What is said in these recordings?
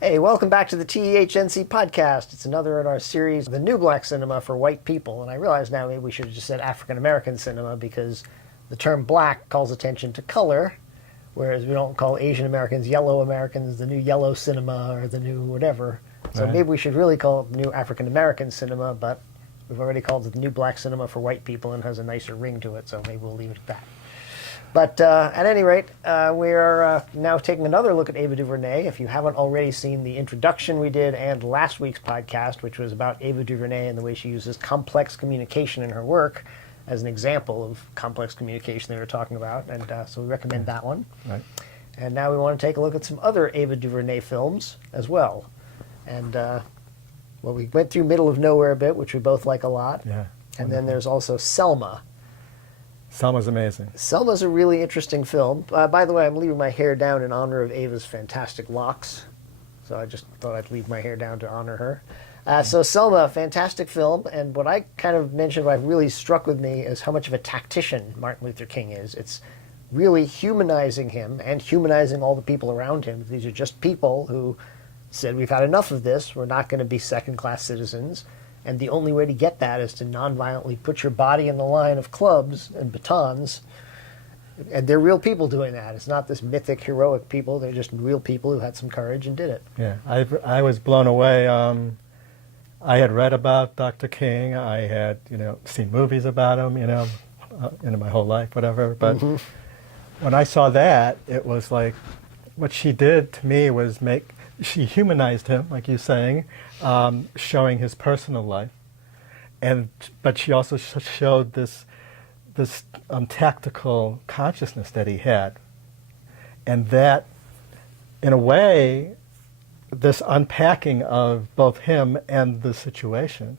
Hey, welcome back to the TEHNC podcast. It's another in our series, The New Black Cinema for White People. And I realize now maybe we should have just said African American cinema because the term black calls attention to color, whereas we don't call Asian Americans, yellow Americans, the new yellow cinema or the new whatever. So Right. maybe we should really call it the new African American cinema, but we've already called it the New Black Cinema for White People and it has a nicer ring to it, so maybe we'll leave it at that. But at any rate, we are now taking another look at Ava DuVernay. If you haven't already seen the introduction we did and last week's podcast, which was about Ava DuVernay and the way she uses complex communication in her work as an example of complex communication they were talking about, and so we recommend that one. Right. And now we want to take a look at some other Ava DuVernay films as well. And well, we went through Middle of Nowhere a bit, which we both like a lot. Yeah. And then there's also Selma. Selma's amazing. Selma's a really interesting film. By the way, I'm leaving my hair down in honor of Ava's fantastic locks. So I just thought I'd leave my hair down to honor her. So Selma, a fantastic film. And what I kind of mentioned, what really struck with me is how much of a tactician Martin Luther King is. It's really humanizing him and humanizing all the people around him. These are just people who said, we've had enough of this. We're not going to be second-class citizens. And the only way to get that is to nonviolently put your body in the line of clubs and batons. And they're real people doing that. It's not this mythic, heroic people. They're just real people who had some courage and did it. Yeah, I was blown away. I had read about Dr. King. I had, seen movies about him, in my whole life, whatever. But when I saw that, it was like, what she did to me was she humanized him, like you're saying, showing his personal life, but she also showed this tactical consciousness that he had, and that, in a way, this unpacking of both him and the situation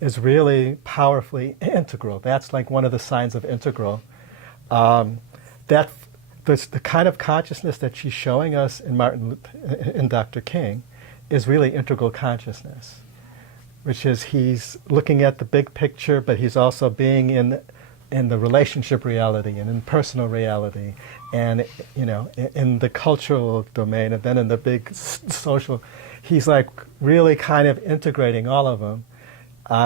is really powerfully integral. That's like one of the signs of integral. The kind of consciousness that she's showing us in Dr. King is really integral consciousness, which is he's looking at the big picture, but he's also being in the relationship reality and in personal reality, and in the cultural domain, and then in the big social. He's like really kind of integrating all of them.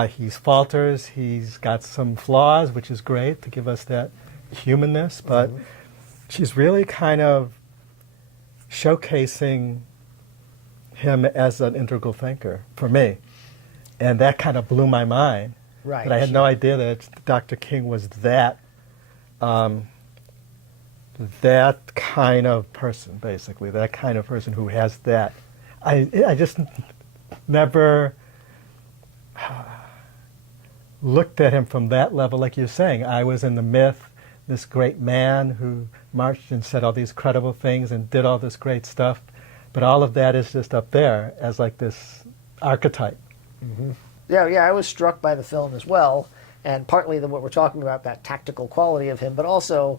He falters. He's got some flaws, which is great to give us that humanness, but. She's really kind of showcasing him as an integral thinker for me. And that kind of blew my mind. Right. But I had no idea that Dr. King was that kind of person, basically, that kind of person who has that. I just never looked at him from that level, like you're saying. I was in the myth, this great man who marched and said all these credible things and did all this great stuff, but all of that is just up there as like this archetype. Mm-hmm. Yeah, I was struck by the film as well, and partly what we're talking about, that tactical quality of him, but also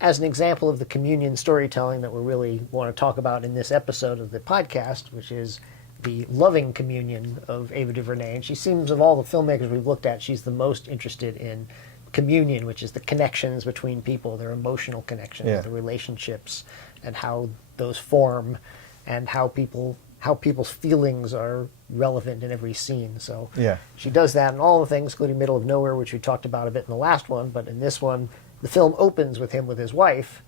as an example of the communion storytelling that we really want to talk about in this episode of the podcast, which is the loving communion of Ava DuVernay. And she seems, of all the filmmakers we've looked at, she's the most interested in communion, which is the connections between people, their emotional connections, the relationships, and how those form, and how people's feelings are relevant in every scene. So she does that in all the things, including Middle of Nowhere, which we talked about a bit in the last one. But in this one, the film opens with him with his wife,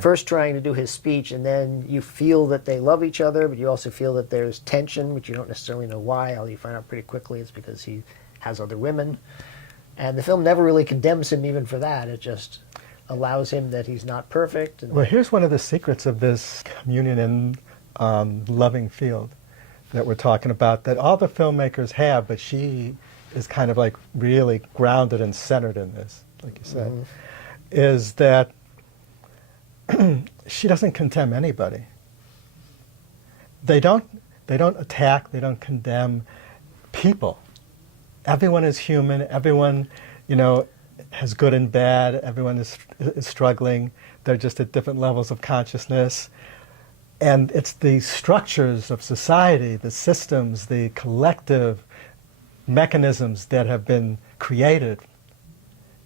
first trying to do his speech, and then you feel that they love each other, but you also feel that there's tension, which you don't necessarily know why. All you find out pretty quickly is because he has other women. And the film never really condemns him even for that. It just allows him that he's not perfect. Well, here's one of the secrets of this communion and loving field that we're talking about, that all the filmmakers have, but she is kind of like really grounded and centered in this, like you said, is that she doesn't condemn anybody. They don't attack, they don't condemn people. Everyone is human. Everyone, has good and bad. Everyone is struggling. They're just at different levels of consciousness. And it's the structures of society, the systems, the collective mechanisms that have been created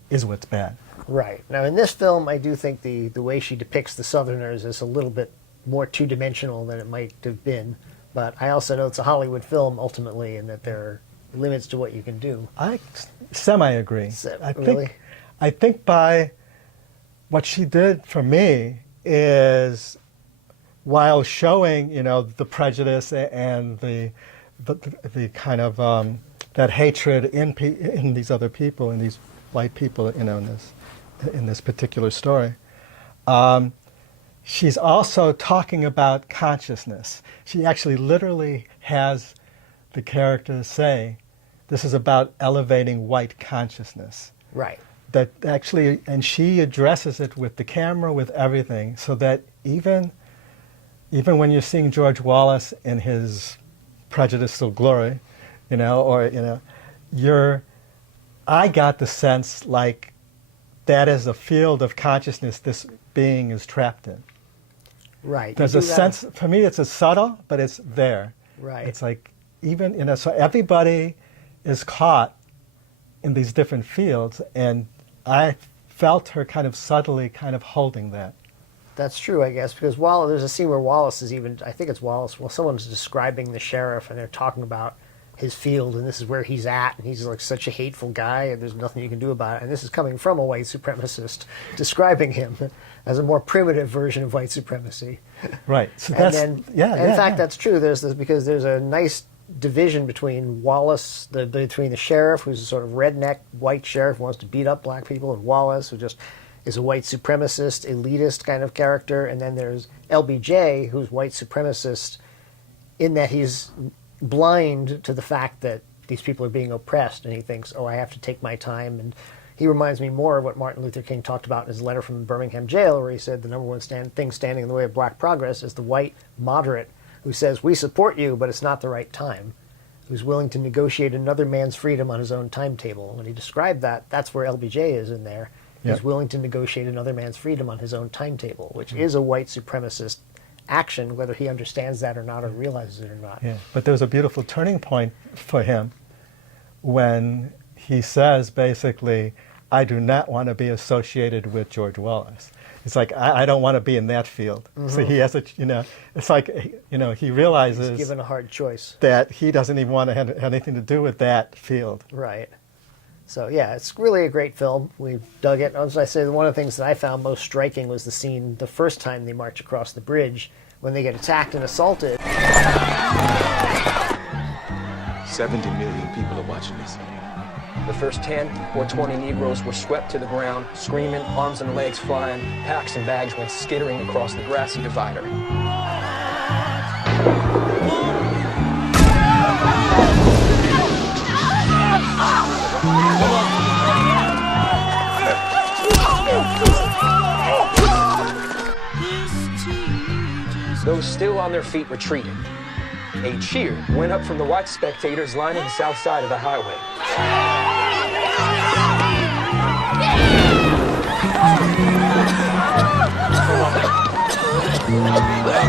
is what's bad. Right. Now, in this film, I do think the way she depicts the Southerners is a little bit more two-dimensional than it might have been. But I also know it's a Hollywood film ultimately, and that there are limits to what you can do. I semi-agree. Really? I think by what she did for me is, while showing, you know, the prejudice and the kind of that hatred in these other people, in these white people, you know, in this particular story, she's also talking about consciousness. She actually literally has the character say, "This is about elevating white consciousness." Right. That actually, and she addresses it with the camera, with everything, so that even when you're seeing George Wallace in his prejudicial glory, you know, or, you know, I got the sense like that is a field of consciousness this being is trapped in. Right. There's a sense, for me it's a subtle, but it's there. Right. It's like, even, you know, so everybody is caught in these different fields, and I felt her kind of subtly kind of holding that. That's true, I guess, because there's a scene where Wallace is even, I think it's Wallace, well, someone's describing the sheriff, and they're talking about his field, and this is where he's at, and he's like such a hateful guy, and there's nothing you can do about it. And this is coming from a white supremacist describing him as a more primitive version of white supremacy. Right. So And that's, then, in fact, that's true. There's this, because there's a nice division between Wallace, between the sheriff, who's a sort of redneck white sheriff who wants to beat up black people, and Wallace, who just is a white supremacist, elitist kind of character. And then there's LBJ, who's white supremacist in that he's blind to the fact that these people are being oppressed, and he thinks, oh, I have to take my time. And he reminds me more of what Martin Luther King talked about in his letter from Birmingham jail, where he said the number one thing standing in the way of black progress is the white moderate who says, we support you, but it's not the right time, who's willing to negotiate another man's freedom on his own timetable. When he described that, that's where LBJ is in there. Yep. He's willing to negotiate another man's freedom on his own timetable, which is a white supremacist action, whether he understands that or not, or realizes it or not. Yeah, but there was a beautiful turning point for him when he says, basically, I do not want to be associated with George Wallace. It's like, I don't want to be in that field. Mm-hmm. So he has a, you know, it's like, you know, he realizes he's given a hard choice that he doesn't even want to have anything to do with that field. Right. So yeah, it's really a great film. We've dug it. As I say, one of the things that I found most striking was the scene the first time they march across the bridge when they get attacked and assaulted. 70 million people are watching this. The first 10 or 20 Negroes were swept to the ground, screaming, arms and legs flying, packs and bags went skittering across the grassy divider. Those still on their feet retreated. A cheer went up from the white spectators lining the south side of the highway.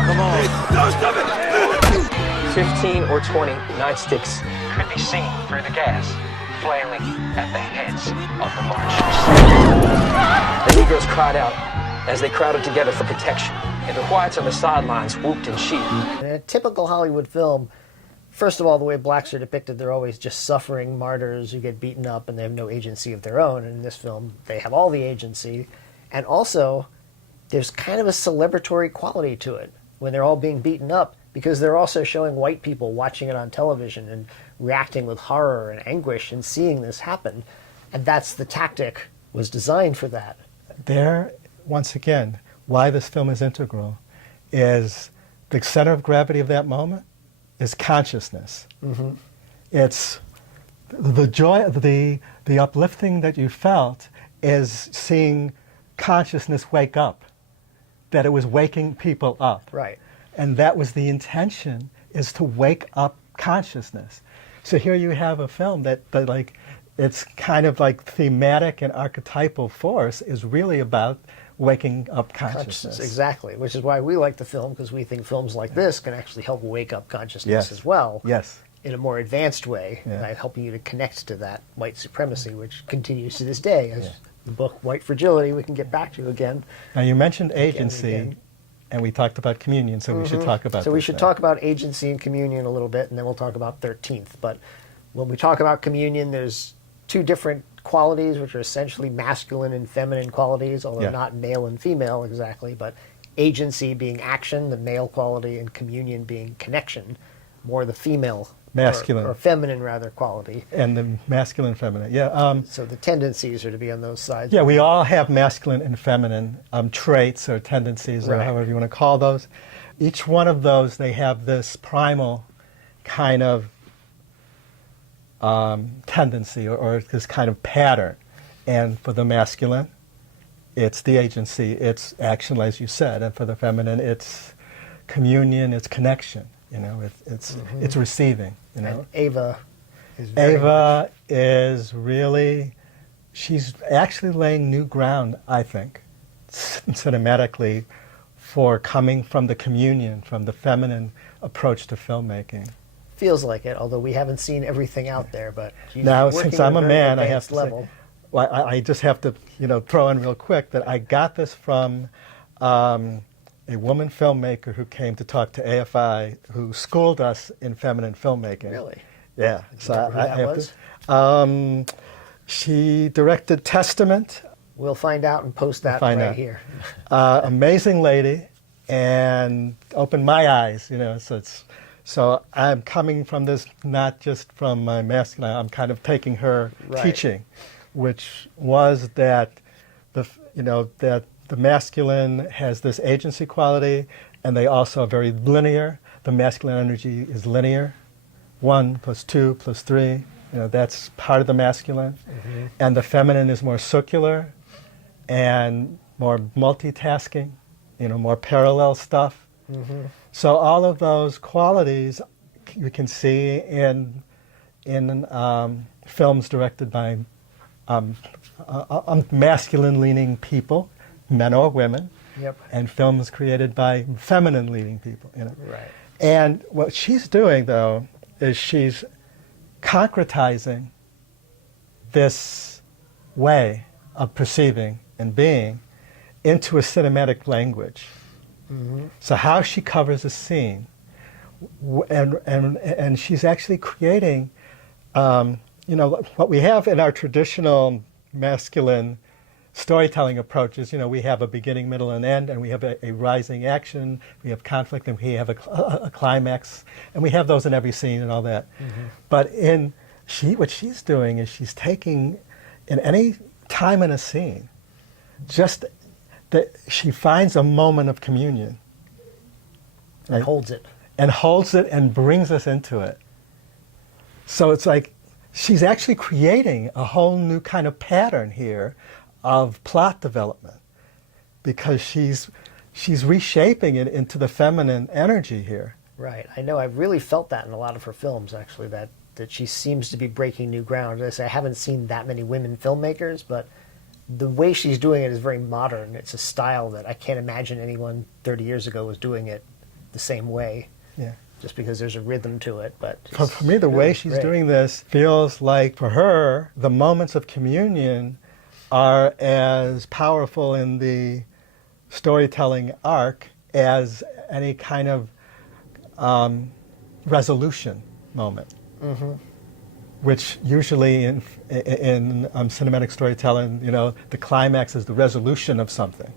Come on. 15 or 20 nightsticks could be seen through the gas, flaring at the heads of the marchers. The Negroes cried out as they crowded together for protection, and the whites on the sidelines whooped and cheered. In a typical Hollywood film, first of all, the way blacks are depicted, they're always just suffering martyrs who get beaten up and they have no agency of their own. And in this film, they have all the agency. And also, there's kind of a celebratory quality to it when they're all being beaten up, because they're also showing white people watching it on television and reacting with horror and anguish and seeing this happen. And that's the tactic was designed for that. There, once again, why this film is integral is the center of gravity of that moment is consciousness. Mm-hmm. It's the joy, the uplifting that you felt is seeing consciousness wake up, that it was waking people up. Right. And that was the intention, is to wake up consciousness. So here you have a film that like, it's kind of like thematic and archetypal force is really about waking up consciousness. Exactly, which is why we like the film, because we think films like this can actually help wake up consciousness Yes. as well. Yes. In a more advanced way, by helping you to connect to that white supremacy, which continues to this day. As the book White Fragility, we can get back to again. Now you mentioned agency, and we talked about communion, so we should talk about So we this should now. talk about agency and communion a little bit, and then we'll talk about 13th. But when we talk about communion, there's two different qualities, which are essentially masculine and feminine qualities, although Yeah. not male and female exactly, but agency being action, the male quality, and communion being connection, more the female, Masculine. or feminine rather, quality. And the masculine, feminine. Yeah. So the tendencies are to be on those sides. Yeah, we all have masculine and feminine traits or tendencies, or Right. however you want to call those. Each one of those, they have this primal kind of tendency or this kind of pattern. And for the masculine, it's the agency, it's action, as you said. And for the feminine, it's communion, it's connection. You know, it's receiving. You know, And Ava is very Ava is really, she's actually laying new ground, I think, cinematically, for coming from the communion, from the feminine approach to filmmaking. feels like it, although we haven't seen everything out there. But she's Now, working since at I'm a very man, I have advanced to level. say, well, I just have to, throw in real quick that I got this from a woman filmmaker who came to talk to AFI, who schooled us in feminine filmmaking. Really? Yeah. So Remember who I that have was? she directed Testament. We'll find out and post that Find right out. here. Amazing lady, and opened my eyes. So I'm coming from this not just from my masculine. I'm kind of taking her Right. teaching, which was that that the masculine has this agency quality, and they also are very linear. The masculine energy is linear, 1 + 2 + 3. That's part of the masculine, and the feminine is more circular and more multitasking, more parallel stuff. So all of those qualities you can see in films directed by masculine-leaning people, men or women, Yep. and films created by feminine-leaning people. Right. And what she's doing, though, is she's concretizing this way of perceiving and being into a cinematic language. So how she covers a scene, and she's actually creating, what we have in our traditional masculine storytelling approaches. We have a beginning, middle, and end, and we have a rising action, we have conflict, and we have a climax, and we have those in every scene and all that. But what she's doing is she's taking, in any time in a scene, just that she finds a moment of communion. And holds it. And holds it and brings us into it. So it's like she's actually creating a whole new kind of pattern here of plot development, because she's reshaping it into the feminine energy here. Right. I know. I've really felt that in a lot of her films, actually, that she seems to be breaking new ground. As I say, I haven't seen that many women filmmakers, but the way she's doing it is very modern. It's a style that I can't imagine anyone 30 years ago was doing it the same way. Yeah. Just because there's a rhythm to it. But For me, the way she's doing this feels like, for her, the moments of communion are as powerful in the storytelling arc as any kind of resolution moment. Which usually in cinematic storytelling, the climax is the resolution of something.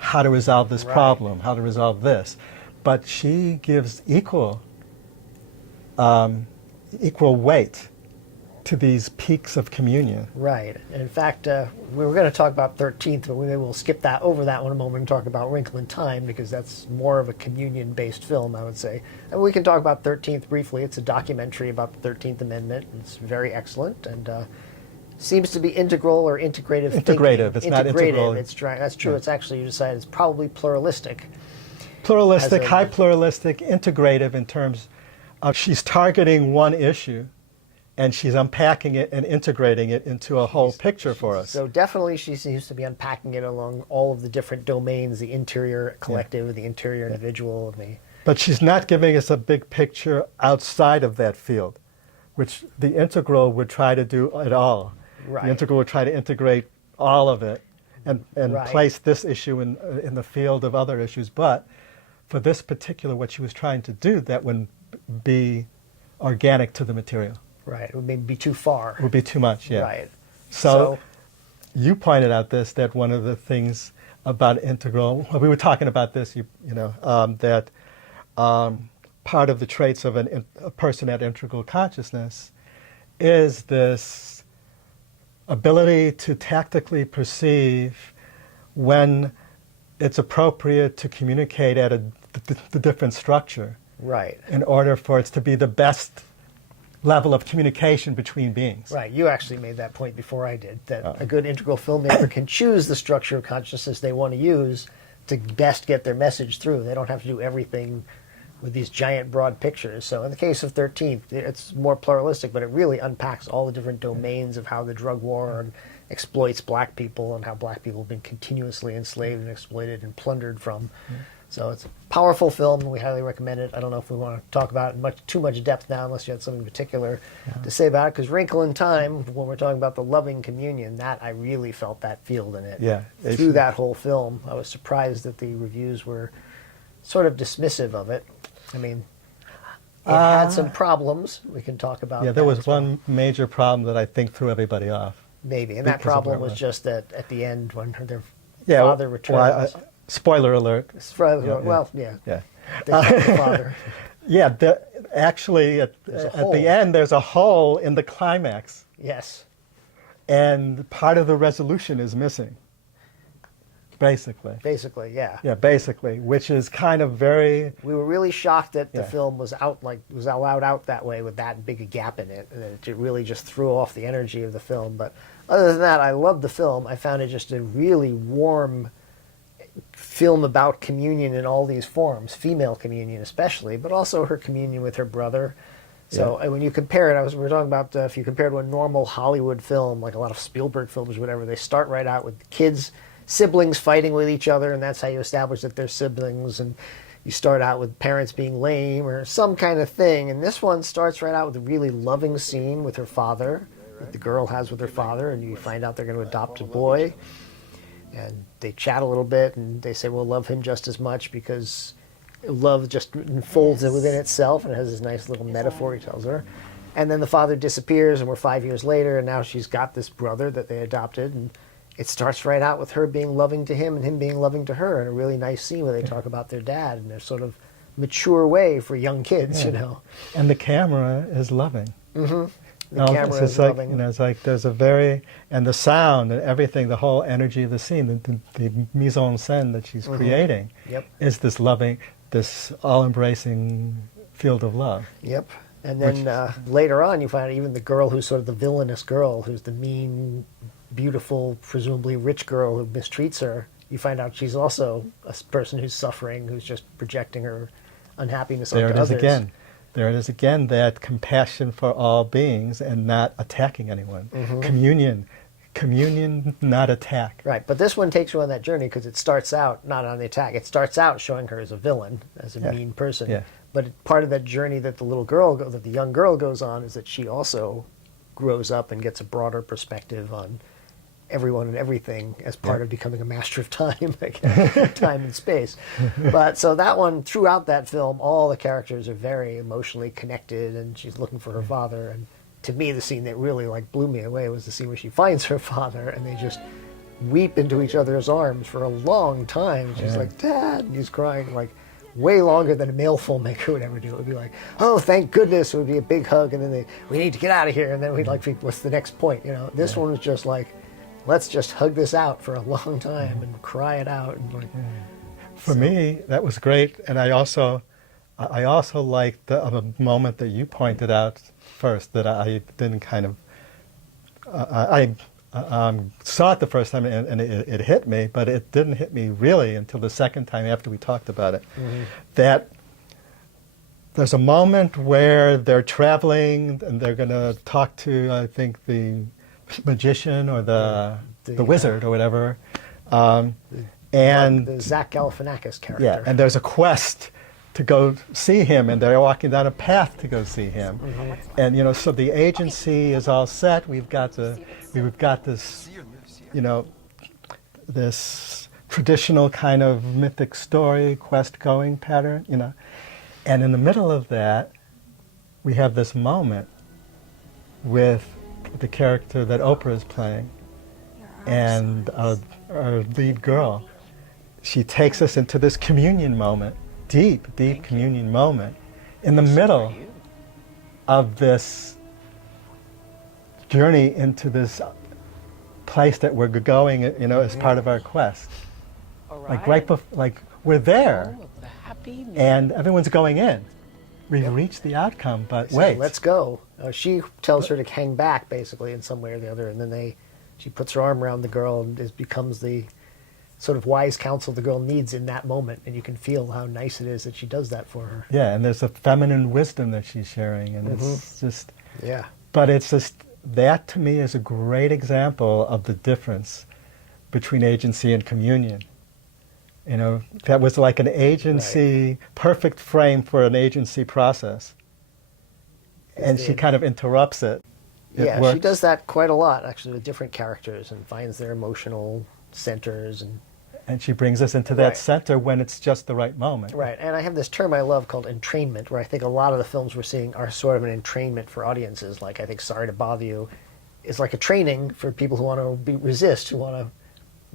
How to resolve this problem, how to resolve this. But she gives equal weight to these peaks of communion. Right. And in fact, we were going to talk about 13th, but maybe we'll skip over that one a moment and talk about Wrinkle in Time, because that's more of a communion-based film, I would say. And we can talk about 13th briefly. It's a documentary about the 13th Amendment. It's very excellent and seems to be integral or integrative thinking. Integrative. It's not integral. That's true. Yeah. It's actually, you decided, it's probably pluralistic. Pluralistic, high pluralistic, integrative in terms of she's targeting one issue, and she's unpacking it and integrating it into a whole picture for us. So definitely she seems to be unpacking it along all of the different domains, the interior collective, the interior individual. But she's not giving us a big picture outside of that field, which the integral would try to do it all. Right. The integral would try to integrate all of it and Right. place this issue in the field of other issues. But for this particular, what she was trying to do, that would be organic to the material. Right. It would maybe be too far. It would be too much, yeah. Right. So you pointed out that one of the things about integral, well, we were talking about this, that part of the traits of a person at integral consciousness is this ability to tactically perceive when it's appropriate to communicate at the different structure. Right. In order for it to be the best level of communication between beings. Right. You actually made that point before I did, that a good integral filmmaker can choose the structure of consciousness they want to use to best get their message through. They don't have to do everything with these giant broad pictures. So in the case of 13th, it's more pluralistic, but it really unpacks all the different domains of how the drug war exploits black people and how black people have been continuously enslaved and exploited and plundered from. So it's a powerful film. We highly recommend it. I don't know if we want to talk about it in too much depth now, unless you had something particular to say about it. Because Wrinkle in Time, when we're talking about the loving communion, that I really felt that field in it. Yeah, through that whole film. I was surprised that the reviews were sort of dismissive of it. I mean, it had some problems. We can talk about. Yeah, there was one major problem that I think threw everybody off. Maybe, and that Because of problem where it was was. just that at the end when their Yeah, father returns. well, spoiler alert. Well, yeah. Yeah. They killed the father. Yeah, actually, at hole. the end, there's a hole in the climax, Yes. and part of the resolution is missing, basically. Basically, yeah. Yeah, basically, which is kind of very... We were really shocked that the Yeah. film was allowed out that way with that big a gap in it, and it really just threw off the energy of the film. But other than that, I loved the film. I found it just a really warm film about communion in all these forms, female communion especially, but also her communion with her brother. So when you compare it, we were talking about if you compared to a normal Hollywood film, like a lot of Spielberg films or whatever, they start right out with kids, siblings fighting with each other, and that's how you establish that they're siblings, and you start out with parents being lame or some kind of thing. And this one starts right out with a really loving scene with her father, that the girl has with her father, and you find out they're going to adopt a boy. And they chat a little bit, and they say, we'll love him just as much because love just unfolds within itself, and it has this nice little metaphor he tells her. And then the father disappears, and we're 5 years later, and now she's got this brother that they adopted, and it starts right out with her being loving to him and him being loving to her, in a really nice scene where they talk about their dad in a sort of mature way for young kids, you know. And the camera is loving. Mm-hmm. The camera is like, loving. it's like there's and the sound and everything, the whole energy of the scene, the mise en scène that she's creating Yep. is this loving, this all-embracing field of love. Yep. And then later on, you find out even the girl who's sort of the villainous girl, who's the mean, beautiful, presumably rich girl who mistreats her, you find out she's also a person who's suffering, who's just projecting her unhappiness onto others. There it is again, that compassion for all beings and not attacking anyone. Communion, not attack. Right, but this one takes you on that journey because it starts out not on the attack. It starts out showing her as a villain, as a mean person. Yeah. But part of that journey that the young girl goes on is that she also grows up and gets a broader perspective on everyone and everything as part of becoming a master of time, time and space. But so that one, throughout that film, all the characters are very emotionally connected, and she's looking for her father. And to me, the scene that really blew me away was the scene where she finds her father, and they just weep into each other's arms for a long time. She's like, "Dad," and he's crying way longer than a male filmmaker would ever do. It would be like, "Oh, thank goodness!" It would be a big hug, and then we need to get out of here, and then we'd what's the next point? This one was just let's just hug this out for a long time and cry it out. And For me, that was great, and I also liked the moment that you pointed out first that I didn't kind of. I saw it the first time and it hit me, but it didn't hit me really until the second time after we talked about it. That there's a moment where they're traveling and they're going to talk to, I think, the magician or the wizard or whatever, and the Zach Galifianakis character. Yeah, and there's a quest to go see him, and they're walking down a path to go see him, and so the agency is all set. We've got this, this traditional kind of mythic story, quest-going pattern, you know. And in the middle of that, we have this moment with the character that Oprah is playing, and our lead girl. She takes us into this communion moment, deep communion moment, in the middle of this journey into this place that we're going, you know, as part of our quest. Like like we're there, and everyone's going in. We've reached the outcome, but wait. Let's go. She tells her to hang back, basically, in some way or the other, and then she puts her arm around the girl, and it becomes the sort of wise counsel the girl needs in that moment, and you can feel how nice it is that she does that for her. Yeah, and there's a feminine wisdom that she's sharing, and it's just... Yeah. But it's just, that to me is a great example of the difference between agency and communion. You know, that was like an agency, perfect frame for an agency process. And she kind of interrupts it. Yeah, she does that quite a lot, actually, with different characters, and finds their emotional centers. And she brings us into that center when it's just the right moment. Right, and I have this term I love called entrainment, where I think a lot of the films we're seeing are sort of an entrainment for audiences. Like, I think Sorry to Bother You is like a training for people who want to resist, who want to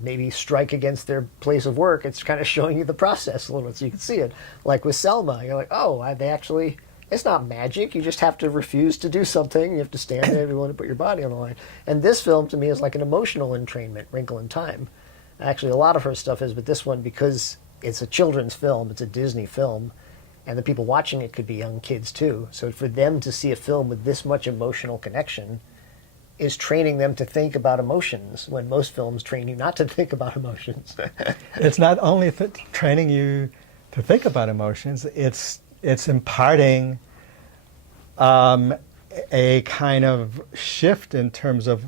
maybe strike against their place of work. It's kind of showing you the process a little bit so you can see it. Like with Selma, you're like, oh, they actually... It's not magic. You just have to refuse to do something. You have to stand there if you want to put your body on the line. And this film, to me, is like an emotional entrainment, Wrinkle in Time. Actually, a lot of her stuff is, but this one, because it's a children's film, it's a Disney film, and the people watching it could be young kids too. So for them to see a film with this much emotional connection is training them to think about emotions, when most films train you not to think about emotions. It's not only training you to think about emotions, it's imparting a kind of shift in terms of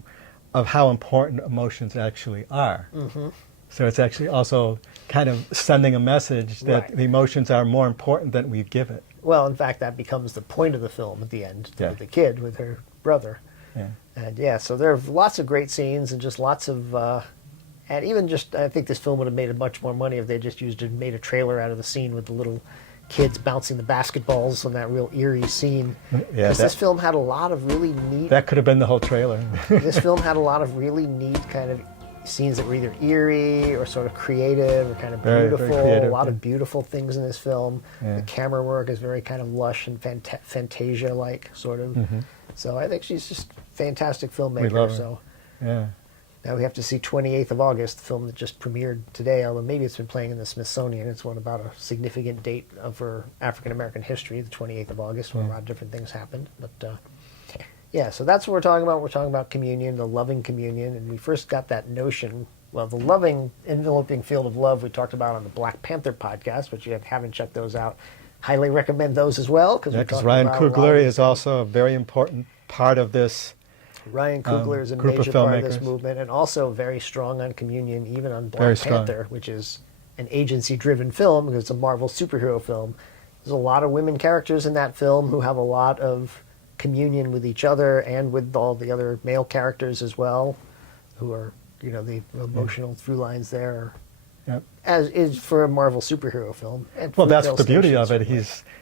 how important emotions actually are. Mm-hmm. So it's actually also kind of sending a message that the emotions are more important than we give it. Well, in fact, that becomes the point of the film at the end, with the kid, with her brother. Yeah. And so there are lots of great scenes and just lots of... and even just, I think this film would have made much more money if they just made a trailer out of the scene with the little kids bouncing the basketballs on that real eerie scene. Yeah, this film had a lot of really neat... That could have been the whole trailer. This film had a lot of really neat kind of scenes that were either eerie or sort of creative or kind of beautiful. Very creative, a lot of beautiful things in this film. Yeah. The camera work is very kind of lush and Fantasia-like, sort of. Mm-hmm. So I think she's just a fantastic filmmaker. We love her. So yeah. Now we have to see 28th of August, the film that just premiered today, although maybe it's been playing in the Smithsonian. It's one about a significant date of her African-American history, the 28th of August, when a lot of different things happened. But yeah, so that's what we're talking about. We're talking about communion, the loving communion, and we first got that notion, well, the loving, enveloping field of love we talked about on the Black Panther podcast, but you haven't checked those out. Highly recommend those as well. Because Ryan Coogler is also a very important part of this. Ryan Coogler is a major part of this movement, and also very strong on communion, even on Black Panther, which is an agency-driven film because it's a Marvel superhero film. There's a lot of women characters in that film who have a lot of communion with each other and with all the other male characters as well, who are, the emotional through lines there. Yep. As is for a Marvel superhero film. Well, that's the beauty of it.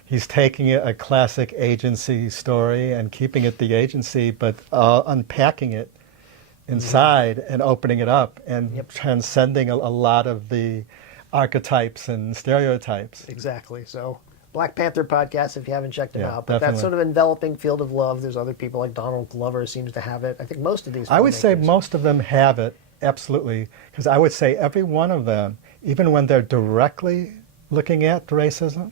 He's taking a classic agency story and keeping it the agency, but unpacking it inside and opening it up and transcending a lot of the archetypes and stereotypes. Exactly. So Black Panther podcast, if you haven't checked them out. But definitely. That sort of enveloping field of love, there's other people like Donald Glover seems to have it. I think most of these I would say most of them have it, absolutely. Because I would say every one of them, even when they're directly looking at racism,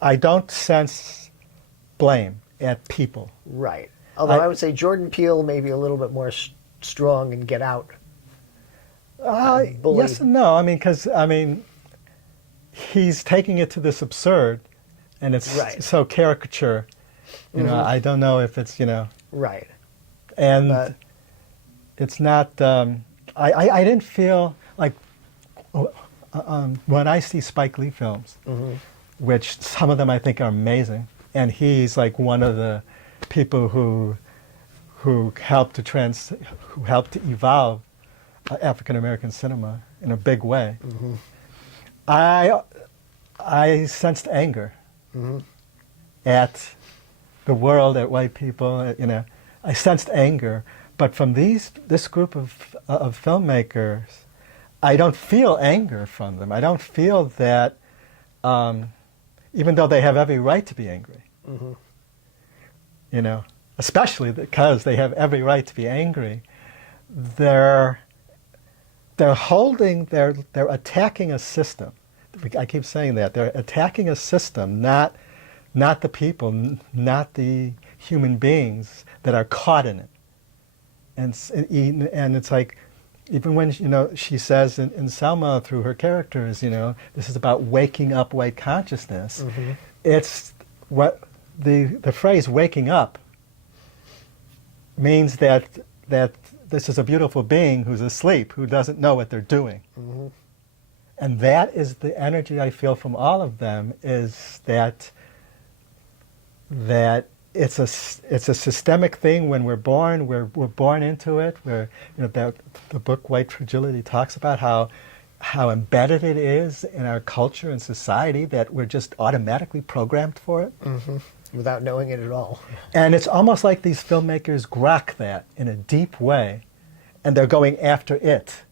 I don't sense blame at people. Right. Although I would say Jordan Peele may be a little bit more strong in Get Out. Yes and no. Because he's taking it to this absurd, and it's so caricature. I don't know if it's, Right. And it's not, I didn't feel like, when I see Spike Lee films, which some of them I think are amazing, and he's like one of the people who who helped to evolve African American cinema in a big way. Mm-hmm. I sensed anger at the world, at white people. You know, I sensed anger, but from this group of filmmakers, I don't feel anger from them. I don't feel that, even though they have every right to be angry. Mm-hmm. You know, especially because they have every right to be angry, they're attacking a system. I keep saying that. They're attacking a system, not the people, not the human beings that are caught in it. And it's like, even when, you know, she says in Selma through her characters, you know, this is about waking up white consciousness. Mm-hmm. It's what the phrase waking up means that this is a beautiful being who's asleep, who doesn't know what they're doing. Mm-hmm. And that is the energy I feel from all of them, is that it's a systemic thing. When we're born, we're born into it. You know, the book White Fragility talks about how embedded it is in our culture and society, that we're just automatically programmed for it. Mm-hmm. Without knowing it at all. And it's almost like these filmmakers grok that in a deep way, and they're going after it.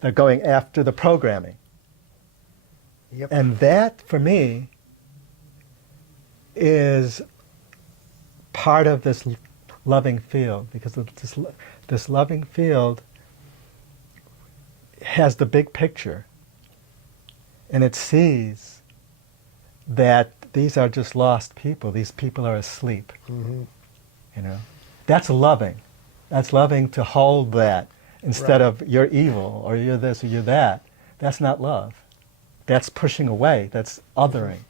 They're going after the programming. Yep. And that, for me, is part of this loving field, because this loving field has the big picture, and it sees that these are just lost people. These people are asleep. Mm-hmm. You know, that's loving. That's loving, to hold that instead of you're evil or you're this or you're that. That's not love. That's pushing away. That's othering.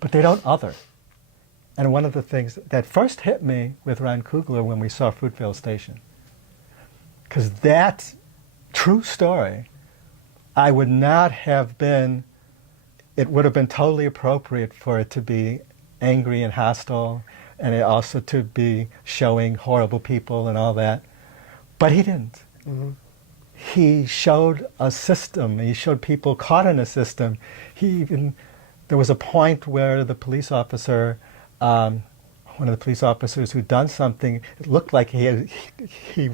But they don't other. And one of the things that first hit me with Ryan Coogler when we saw Fruitvale Station, because that true story, I would not have been. It would have been totally appropriate for it to be angry and hostile, and it also to be showing horrible people and all that. But he didn't. Mm-hmm. He showed a system. He showed people caught in a system. There was a point where the police officer, one of the police officers who'd done something, it looked like he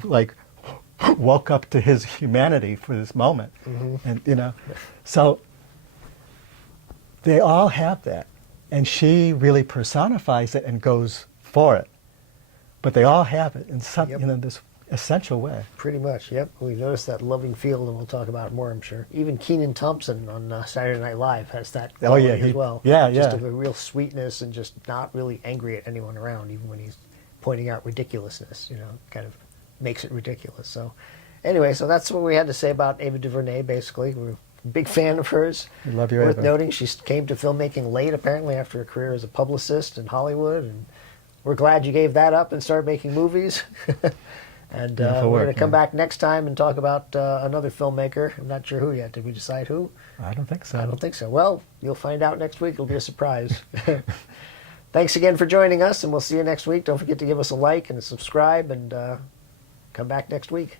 like woke up to his humanity for this moment. Mm-hmm. And, you know, so they all have that, and she really personifies it and goes for it. But they all have it in some, Yep. this essential way. Pretty much, yep. We noticed that loving field, and we'll talk about it more, I'm sure. Even Kenan Thompson on Saturday Night Live has that quality as well. Just of a real sweetness and just not really angry at anyone around, even when he's pointing out ridiculousness, you know, kind of makes it ridiculous. So anyway, so that's what we had to say about Ava DuVernay, basically. We're a big fan of hers. We love you, Worth Ava. noting, she came to filmmaking late, apparently, after a career as a publicist in Hollywood, and we're glad you gave that up and started making movies. And we're going to come back next time and talk about another filmmaker. I'm not sure who yet. Did we decide who? I don't think so. I don't think so. Well, you'll find out next week. It'll be a surprise. Thanks again for joining us, and we'll see you next week. Don't forget to give us a like and a subscribe, and come back next week.